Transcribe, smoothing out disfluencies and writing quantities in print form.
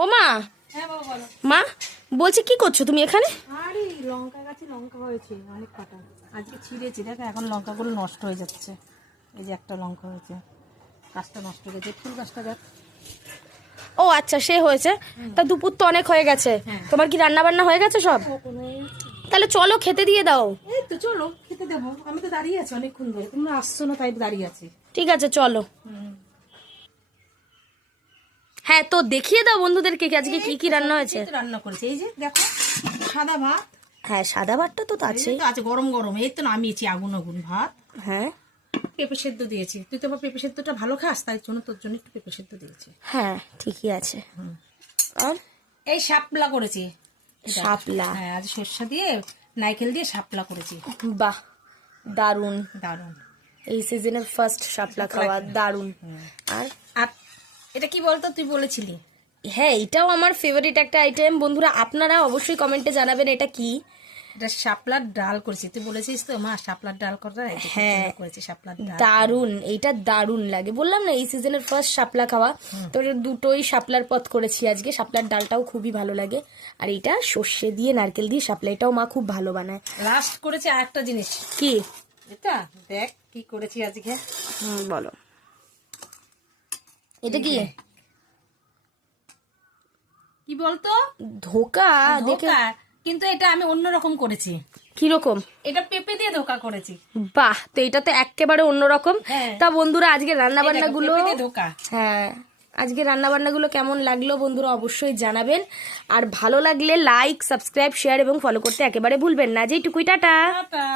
ও মা, হ্যাঁ বাবা বলো। মা বলছি কি করছো তুমি এখানে? আরে লঙ্কা গাছে লঙ্কা হয়েছে অনেক কটা, আজকে ছিঁড়েছি, দেখো এখন লঙ্কাগুলো নষ্ট হয়ে যাচ্ছে। এই যে একটা লঙ্কা হয়েছে, গাছটা নষ্ট হয়ে গেছে, ফুল গাছটা দেখ। ও আচ্ছা, সে হয়েছে। তা দুপুর তো অনেক হয়ে গেছে, হ্যাঁ। তোমার কি রান্না বান্না হয়ে গেছে সব? তাহলে চলো খেতে দিয়ে দাও। এই তো চলো খেতে দেবো, আমি তো দাঁড়িয়ে আছি অনেকক্ষণ ধরে, তোমরা আসছো না তাই দাঁড়িয়ে আছি। ঠিক আছে চলো। হ্যাঁ তো দেখিয়ে দাও বন্ধুদেরকে আজকে কি কি রান্না হয়েছে। এই তো রান্না করেছি, এই যে দেখো সাদা ভাত। হ্যাঁ সাদা ভাতটা তো এই আছে। যে তো আছে গরম গরম, এই তো নামিয়েছি আগুন আগুন ভাত। হ্যাঁ পেঁপে সেদ্ধ দিয়েছি, তুই তো আবার পেঁপে সেদ্ধটা ভালো খাস, তাই জন্য তোর জন্য একটু পেঁপে সেদ্ধ দিয়েছি। হ্যাঁ ঠিকই আছে। আর এই শাপলা করেছি। শাপলা, হ্যাঁ আজ সর্ষে দিয়ে নারকেল দিয়ে শাপলা করেছি, বাহ দারুন। দারুণ। এই সিজনের ফার্স্ট শাপলা খাওয়া দারুন। আর আর এটা কি বলতো, তুই বলেছিলি। হ্যাঁ এটাও আমার ফেভারিট একটা আইটেম। বন্ধুরা আপনারা অবশ্যই কমেন্টে জানাবেন এটা কি। এটা শাপলার ডাল করেছি, তুই বলেছিস তো মা শাপলার ডাল করা, হ্যাঁ করেছি শাপলার ডাল। দারুন, এইটা দারুন লাগে, বললাম না এই সিজনের ফার্স্ট শাপলা খাওয়া। তো এটা দুটোই শাপলার পদ করেছি আজকে। শাপলার ডালটাও খুবই ভালো লাগে, আর এটা সর্ষে দিয়ে নারকেল দিয়ে শাপলা, এটাও মা খুব ভালো বানায়। লাস্ট করেছি আর একটা জিনিস, কি? এটা দেখ কি করেছি আজকে। বলো, এটা কি? কি বলতো, ধোকা দেখে। ধোকা, কিন্তু এটা আমি অন্যরকম করেছি। কিরকম? এটা পেঁপে দিয়ে ধোকা করেছি। বাহ, তো এটা তো একেবারে অন্যরকম। হ্যাঁ। তা বন্ধুরা আজকে রান্না এই বান্না দেখো, গুলো, পেঁপে দিয়ে ধোকা। হ্যাঁ আজকে রান্না বান্না গুলো কেমন লাগলো বন্ধুরা অবশ্যই জানাবেন। আর ভালো লাগলে লাইক, সাবস্ক্রাইব, শেয়ার এবং ফলো করতে একেবারে ভুলবেন না। যেটুকুই, টাটা। টাটা।